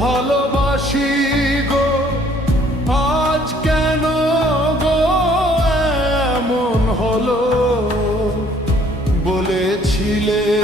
ভালোবাসি গো আজ কেন গো এমন হলো? বলেছিলে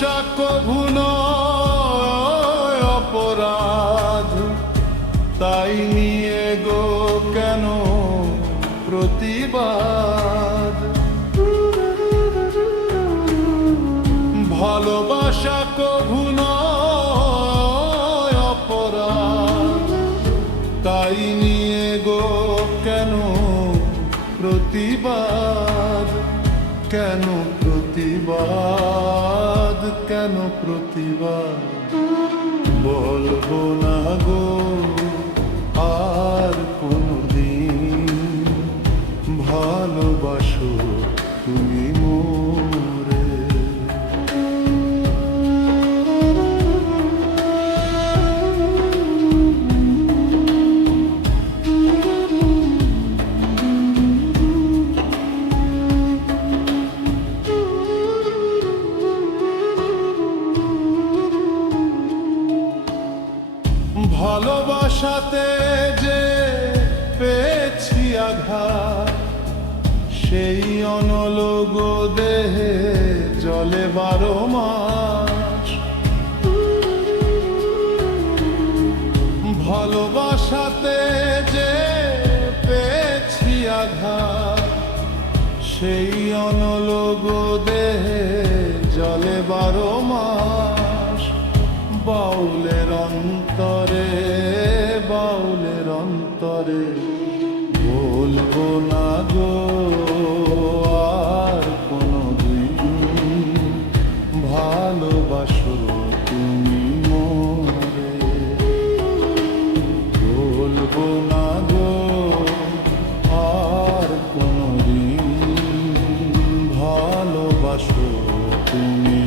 ভালোবাসা কভু অপরাধ তাই নিয়ে গো কেন প্রতিবাদ ভালোবাসা কভু অপরাধ তাই নিয়ে গো কেন প্রতিবাদ কেন প্রতিবাদ কেন প্রতিবার? বলব না গো আর কোনদিন ভালোবাসো তুমি। ভালোবাসাতে যে পেয়েছি আঘাত, সেই অনলোক দেহে জলে বারো মাস। ভালোবাসাতে যে পেয়েছি আঘাত, সেই অনলোক দেহে জলে বারো মাস। বাউলের অন্তরে বাউলের অন্তরে বলব না গো, আর কোনো ভালোবাসো তুমি মোরে। বলব না গো, আর কোনো দিন ভালোবাসো তুমি